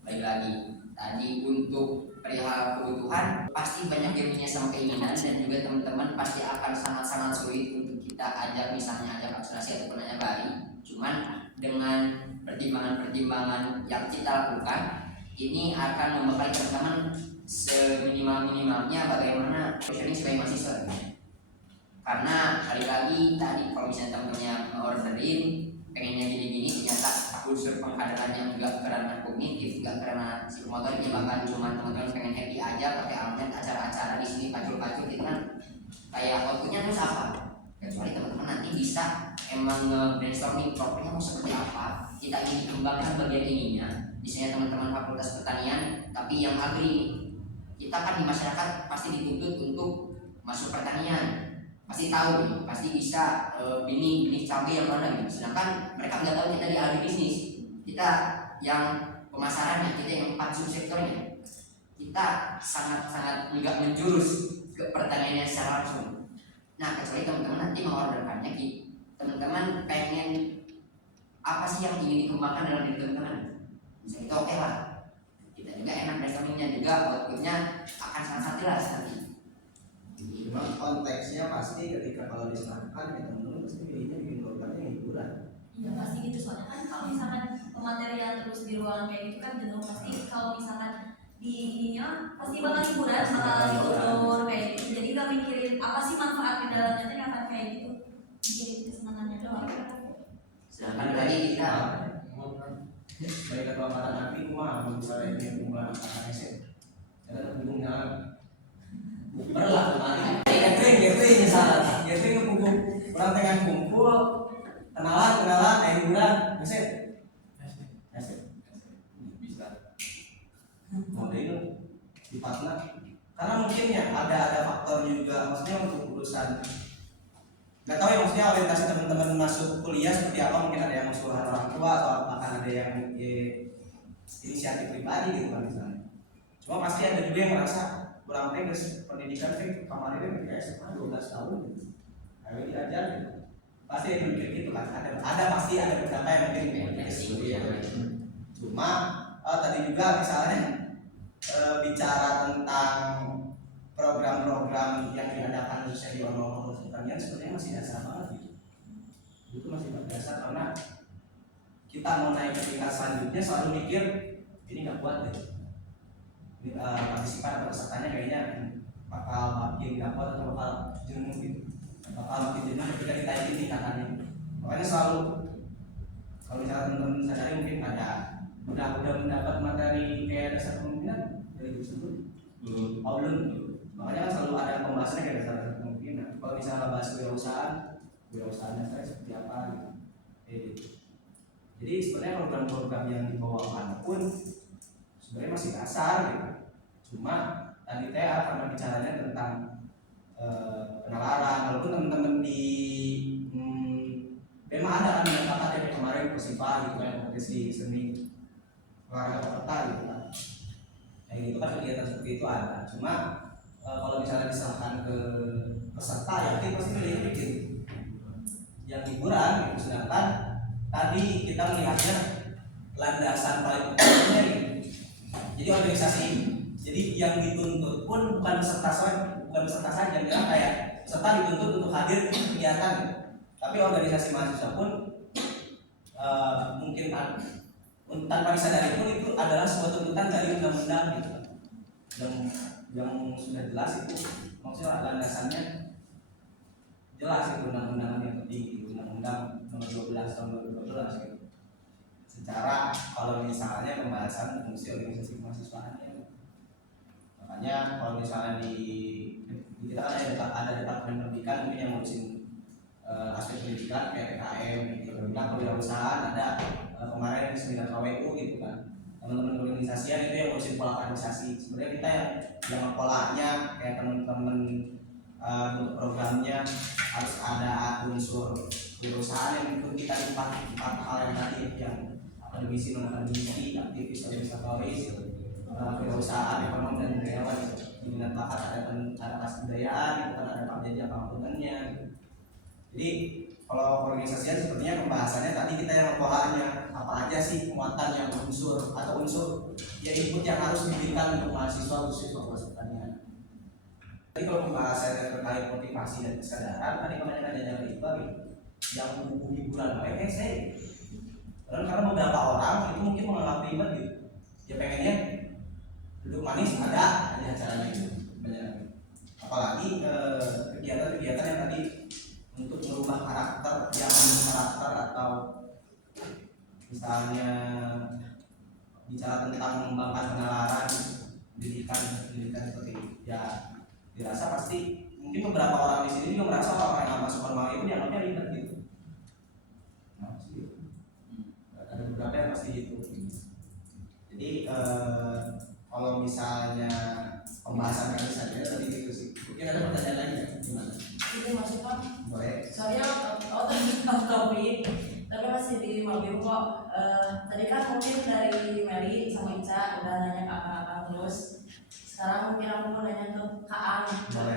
Baik lagi tadi untuk perihal kebutuhan pasti banyak yang sama keinginan, dan juga teman-teman pasti akan sangat-sangat sulit untuk kita ajak, misalnya ajak akselerasi atau penanya bari. Cuman dengan pertimbangan-pertimbangan yang kita lakukan ini akan membekali teman-teman seminimal-minimalnya bagaimana positioning sebagai mahasiswa. Karena kali lagi tadi kalau misalnya teman-temannya orderin pengennya gini-gini, ternyata unsur pengkaderan yang juga karena kognitif, juga karena psikomotorik, ya bahkan cuma teman-teman pengen happy aja pakai almet acara-acara di sini pacul-pacul gitu kan, kayak outputnya terus apa? Kecuali teman-teman nanti bisa emang brainstorming programnya mau seperti apa, kita ingin dikembangkan bagian ininya. Misalnya teman-teman fakultas pertanian tapi yang agri, kita kan di masyarakat pasti dituntut untuk masuk pertanian, pasti tahu nih, pasti bisa benih cabai yang mana gitu. Sedangkan mereka nggak tahu kita di agribisnis, kita yang pemasarannya, kita yang 4 subsektornya, kita sangat-sangat nggak menjurus ke pertaniannya secara langsung. Nah, kecuali teman-teman nanti mengorderkannya, teman-teman pengen apa sih yang ingin dikembangkan dalam diri teman-teman, bisa kita oke lah, kita juga enak brainstormingnya, juga outputnya akan sangat jelas nanti. Cuma konteksnya pasti ketika kalau diserahkan ya teman-teman pasti pilihnya bikin programnya hiburan. Iya pasti gitu, soalnya kan kalau misalkan pematerian terus di ruangan kayak gitu kan jenuh. Pasti kalau misalkan di ininya pasti bakal hiburan, bakal diundur kayak gitu. Jadi gak mikirin apa sih manfaat di dalamnya tuh akan kayak gitu. Jadi kesenangannya doang. Sedangkan tadi kita Baik ketua angkatan nanti mah misalnya ini bunga angkatan SM. Saya bingung jalan. Berlah kemarin. Catering misalnya. Catering kumpul orang tengah kumpul kenalan hiburan bisa. Bisa. Model di partner. Karena mungkin ya ada faktor juga, maksudnya untuk urusan nggak tahu ya, maksudnya orientasi teman-teman masuk kuliah seperti apa, mungkin ada yang masuk orang tua atau bahkan ada yang inisiatif pribadi gitu kan misalnya. Cuma pasti ada juga yang merasa kurang tegas pendidikan kemarin ketika SMA 12 tahun gitu. Ayo diajar gitu. Pasti ada kayak gitu kan, ada pasti ada beberapa yang mungkin seperti itu. Cuma tadi juga misalnya bicara tentang program-program yang diadakan khususnya di Fakultas Pertanian sebenarnya masih dasar banget gitu. Itu masih berdasar karena kita mau naik ke tingkat selanjutnya selalu mikir ini nggak kuat deh. Ini partisipan atau pesertanya kayaknya bakal makin dapat atau bakal jenuh gitu, bakal makin jenuh ketika ditaikin tingkatannya. Makanya selalu kalau misalnya teman-teman sadari mungkin udah mendapat materi kayak dasar kemungkinan dari guru tersebut belum. Makanya kan selalu ada pembahasannya kayak dasar kemungkinan. Kalau misalnya bahas wirausahaan saya seperti apa gitu. Jadi sebenarnya program-program yang dibawakan pun sebenarnya masih dasar gitu. Cuma tadi karena bicaranya tentang penalaran, walaupun teman-teman di memang ada kan yang bakat yang kemarin Persipa gitu kan, kompetisi seni olahraga peserta gitu kan. Kayak gitu kan kegiatan seperti itu ada. Cuma kalau misalnya diserahkan ke peserta ya nanti pasti milih bikin yang hiburan gitu. Sedangkan tadi kita melihatnya landasan paling pentingnya gitu. Jadi organisasi, jadi yang dituntut pun bukan peserta saja, bilang kayak peserta dituntut untuk hadir di kegiatan gitu. Tapi organisasi mahasiswa pun mungkin tanpa disadari pun itu adalah sebuah tuntutan dari undang-undang gitu. Yang sudah jelas itu maksudnya landasannya jelas itu undang-undang yang tertinggi, undang-undang nomor 12 tahun 2012 gitu. Secara kalau misalnya pembahasan fungsi organisasi kemahasiswaan ya. Makanya kalau misalnya di kita kan ada departemen pendidikan mungkin yang ngurusin aspek pendidikan kayak PKM gitu. Nah, kewirausahaan ada kemarin seminar KWU gitu kan. Teman-teman organisasian itu yang ngurusin pola organisasi. Sebenarnya kita yang polanya kayak teman-teman untuk programnya harus ada unsur kewirausahaan yang ikut kita empat hal yang tadi yang akademisi, non akademisi, aktivis, organisatoris, kewirausahaan, ekonomi dan budayawan. Di minat bakat ada pas budayaan, ada pamjajah pamputannya. Jadi kalau organisasian sepertinya pembahasannya tadi kita yang polanya apa aja sih muatan yang unsur atau unsur ya input yang harus diberikan untuk mahasiswa khusus fakultas pertanian. Jadi kalau pembahasannya terkait motivasi dan kesadaran tadi kemarin ada yang yang buku hiburan baiknya saya karena beberapa orang itu mungkin menganggap ribet gitu ya pengennya duduk manis ada aja acaranya gitu banyak. Apalagi kegiatan-kegiatan yang tadi untuk merubah karakter atau misalnya bicara tentang mengembangkan penalaran pendidikan seperti itu ya dirasa pasti mungkin beberapa orang di sini juga merasa orang yang masuk formal itu dianggapnya ribet gitu. Nah, ada beberapa yang pasti gitu. Jadi kalau misalnya pembahasan kami saja tadi gitu sih. Mungkin ada pertanyaan lain ya? Gimana? Itu masuk Pak. Boleh. Soalnya topik tapi masih di mobil kok. Tadi kan mungkin dari Meli sama Ica udah nanya ke akang terus. Sekarang mungkin aku mau nanya ke Kak Ang,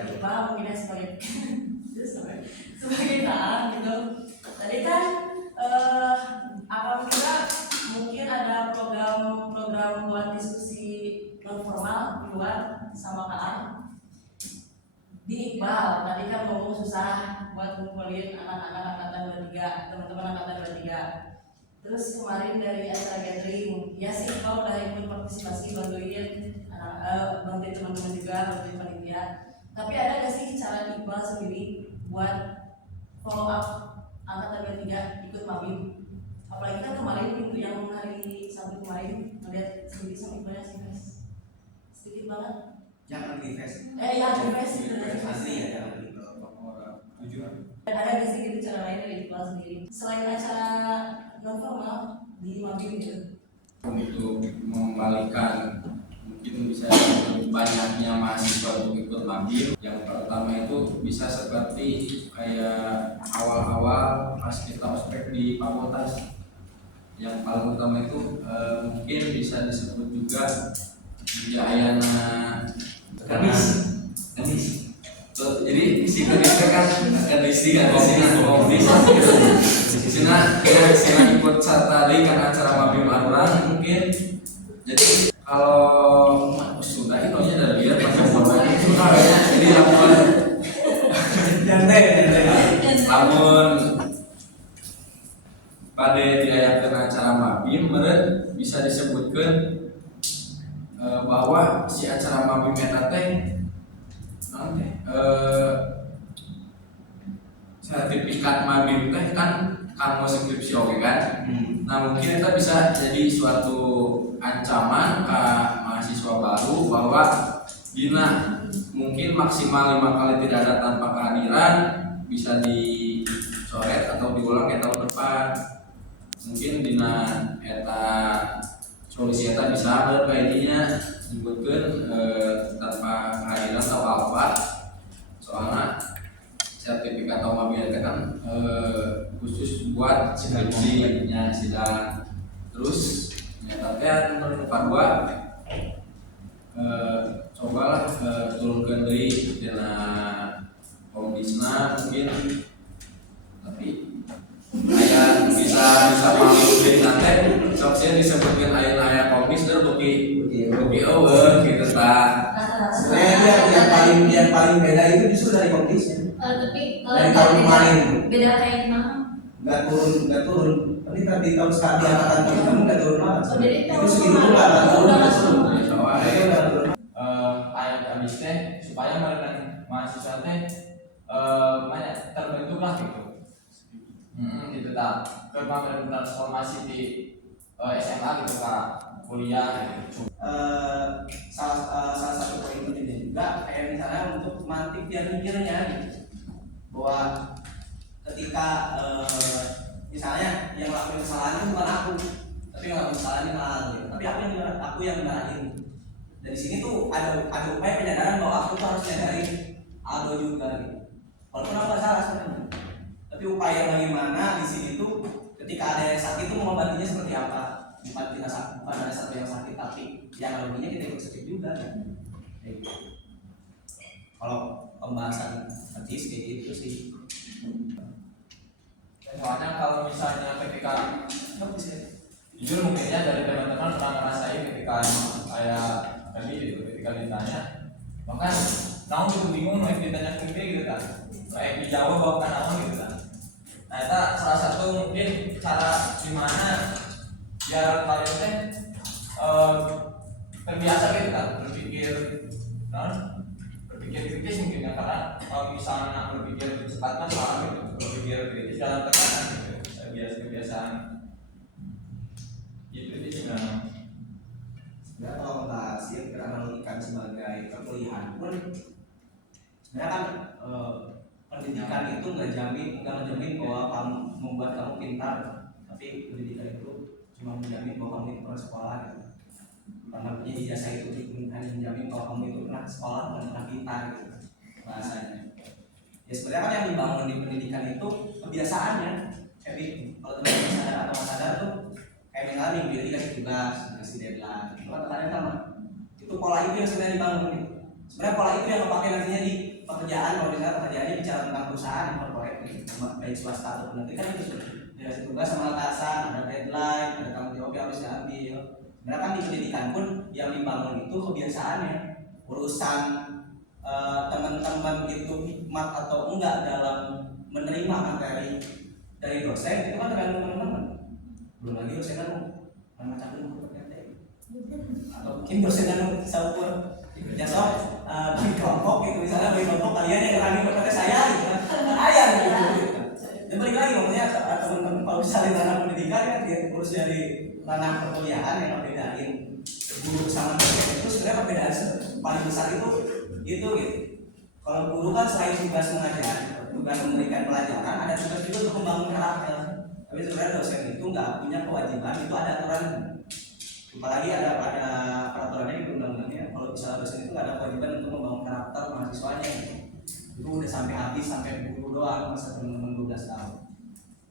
Iqbal mungkin sebagai sebagai Kak Ang gitu. Tadi kan akang juga mungkin ada program buat diskusi non formal di luar sama Kak Ang. Di Iqbal tadi kan ngomong susah buat ngumpulin anak-anak angkatan 23, teman-teman angkatan 23. Terus kemarin dari acara gathering, ya sih Iqbal udah ikut partisipasi bantuin teman-teman juga, bantuin panitia. Tapi ada nggak sih cara Iqbal sendiri buat follow up angkatan 23 ikut mabim? Apalagi kan kemarin itu yang hari Sabtu kemarin melihat sendiri sama Iqbal yang sedikit banget. Jangan di fest. Yang di fest asli ya jangan di tujuan. ada nggak sih gitu cara lain dari Iqbal sendiri selain acara non formal di mabim gitu? Untuk mengembalikan mungkin bisa banyaknya mahasiswa untuk ikut mabim, yang pertama itu bisa seperti kayak awal-awal pas kita ospek di fakultas. Yang paling utama itu mungkin bisa disebut juga biayana kadis. Jadi si kadis kan kadisi kan sina ikut tadi kan acara mabim anuran mungkin. Jadi kalau sudah inonya dari dia macam namanya itu kayaknya jadi lamun pada diayakeun acara mabim meureun bisa disebutkeun bahwa si acara mabim eta teh sertifikat mabim teh kan kamu skripsi oke kan. Nah mungkin itu bisa jadi suatu ancaman ke mahasiswa baru bahwa dina mungkin maksimal 5 kali tidak ada tanpa kehadiran bisa dicoret atau diulang ke tahun depan. Mungkin dina eta solusi eta bisa berkaitannya disebutkan tanpa kehadiran atau apa, soalnya sertifikat atau mabim itu kan khusus buat skripsinya sidang. Terus nyata menurut kedua cobalah turunkan dari dana komdisna mungkin, tapi kayak bisa malu dari nanti soknya disebutkan ayat komdis dan bagi gitu tak. Sebenarnya yang paling beda itu justru dari komdisnya. Tapi Dari tahun kemarin beda kayak gimana? nggak turun. Tapi tadi tahun sekali angkatan kamu nggak turun banget. Oh, jadi Itu tahun segitu kemarin nggak turun. udah Nggak masuk. turun. Ayat habis teh supaya mereka mahasiswa teh banyak terbentuklah gitu. Gitu tak. Karena transformasi di SMA gitu kak, kuliah gitu. Salah satu poin pentingnya juga kayak misalnya untuk mantik dia mikirnya gitu. Bahwa ketika misalnya yang ngelakuin kesalahan itu bukan aku, tapi yang ngelakuin kesalahan ini malah gitu. Tapi aku yang dimarahin. Dari sini tuh ada upaya penyadaran bahwa aku tuh harus nyadarin Aldo juga gitu. Walaupun aku nggak salah sebenarnya, tapi upaya bagaimana di sini tuh ketika ada yang sakit tuh membantunya seperti apa? Bukan ada satu yang sakit tapi yang lainnya kita ikut sakit juga kan? Kalau pembahasan hadis kayak gitu sih. Soalnya kalau misalnya ketika jujur mungkinnya dari teman-teman pernah ngerasain ketika kayak tadi gitu, ketika ditanya bahkan naon itu bingung naik ditanya ke gitu kan, kayak dijawab bahwa kan naon gitu kan. Nah itu salah satu mungkin cara gimana biar kalian teh terbiasa gitu kan berpikir berpikir kritis mungkin ya, karena kalau misalnya berpikir cepat kan salah gitu, berpikir kritis dalam tekanan gitu, kebiasaan gitu itu sebenarnya. Sebenarnya kalau membahas ya kita analogikan sebagai perkuliahan pun sebenarnya kan pendidikan itu nggak menjamin bahwa kamu membuat kamu pintar, tapi pendidikan itu cuma menjamin bahwa kamu itu pernah sekolah gitu. Karena punya ijazah itu hanya menjamin bahwa kamu itu pernah sekolah dan pernah pintar gitu bahasanya. Ya sebenarnya kan yang dibangun di pendidikan itu kebiasaannya, habit. Kalau teman-teman sadar atau nggak sadar tuh kayak misalnya minggu ini dikasih tugas, dikasih deadline, itu kan tekanan sama. Itu pola itu yang sebenarnya dibangun gitu. Sebenarnya pola itu yang dipakai nantinya di pekerjaan. Kalau misalnya pekerjaannya bicara tentang perusahaan korporat gitu, baik swasta atau nanti kan itu dikasih tugas sama atasan, ada deadline, ada tanggung jawab yang harus diambil. Sebenarnya kan di pendidikan pun yang dibangun itu kebiasaannya, urusan teman-teman itu hikmat atau enggak dalam menerima materi dari dosen itu kan tergantung teman-teman. Belum lagi dosen kan macam itu atau mungkin dosen kan saukur ya sok bagi kelompok gitu, misalnya bagi kelompok kalian yang berani kepada saya gitu kan ayah gitu. Dan balik lagi ngomongnya teman-teman kalau misalnya ranah pendidikan kan urus dari ranah perkuliahan yang membedain guru sama dosen itu sebenarnya perbedaan paling besar itu gitu. Kalau guru kan selain tugas mengajar, tugas memberikan pelajaran, ada tugas juga untuk membangun karakter. Tapi sebenarnya dosen itu nggak punya kewajiban, itu ada aturan. Apalagi ada peraturannya di undang-undangnya. Kalau misalnya dosen itu nggak ada kewajiban untuk membangun karakter mahasiswanya gitu. Itu udah sampai habis, sampai guru doang masa teman-teman 12 tahun.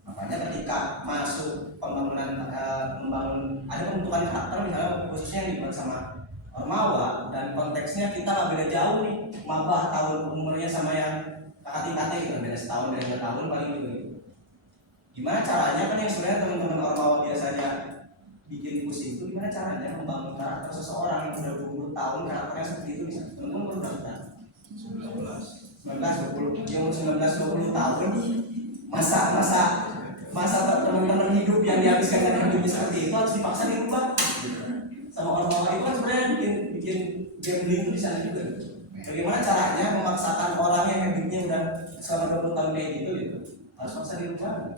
Makanya ketika masuk pembangunan membangun ada pembentukan karakter misalnya khususnya yang dibuat sama Ormawa, dan konteksnya kita nggak beda jauh nih, maba tahun umurnya sama yang kakak tingkatnya gitu, beda setahun dan 2 tahun paling gitu. Gimana caranya kan yang sebenarnya teman-teman Ormawa biasanya bikin pusing itu gimana caranya membangun karakter seseorang yang udah 20 tahun karakternya seperti itu bisa teman-teman baru berapa? 19, 20, yang umur 19, 20 tahun masa teman-teman hidup yang dihabiskan dengan hidupnya seperti itu harus dipaksa dirubah sama Ormawa itu kan sebenarnya bikin gambling itu di sana juga. Bagaimana caranya memaksakan orang yang habitnya udah selama 20 tahun kayak gitu harus paksa dirubah.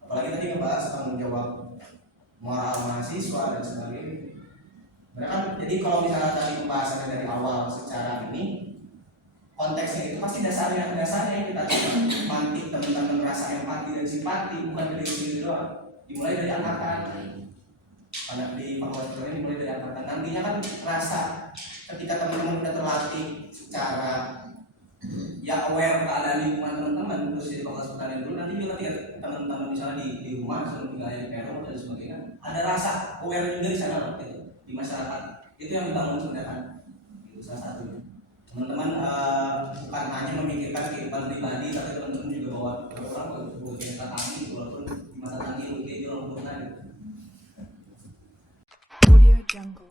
Apalagi tadi ngebahas tanggung jawab moral mahasiswa dan sebagainya. Mereka jadi kalau misalnya tadi pembahasannya dari awal secara ini konteksnya itu pasti dasarnya yang kita mantik teman-teman merasa empati dan simpati bukan dari sini doang. Dimulai dari angkatan. Karena di pengawasan dimulai dari angkatan. Nantinya kan rasa ketika teman-teman udah terlatih secara ya aware keadaan lingkungan teman-teman terus di fakultas pertanian dulu nanti juga ketika teman-teman misalnya di rumah sebelum tinggal di PRO dan sebagainya ada rasa aware juga di sana gitu, di masyarakat itu yang dibangun sebenarnya itu salah satunya teman-teman bukan hanya memikirkan kehidupan pribadi tapi teman-teman juga bawa orang bawa kereta tangki walaupun di masa tangki mungkin itu orang pernah gitu. Audio Jungle.